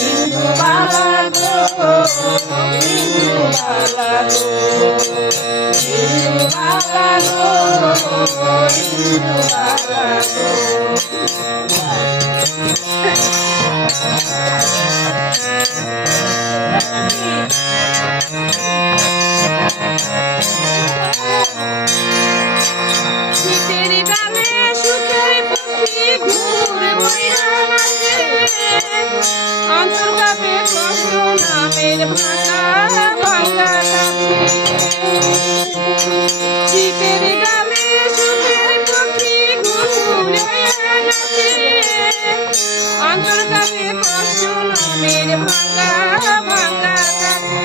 ইন্দুবালা গো ইন্দুবালা গো ইন্দুবালা গো ইন্দুবালা গো শীতের গানে সুখের পক্ষী ঘুরে বইয়া নাচে অন্তর্গাতে কষ্ট নামের ভাঙা ভাঙা কাছে শীতের গানে সুখের পক্ষী ঘুরে নাচে অন্তর্গাতে কষ্ট নামের ভাঙা ভাঙা কাছে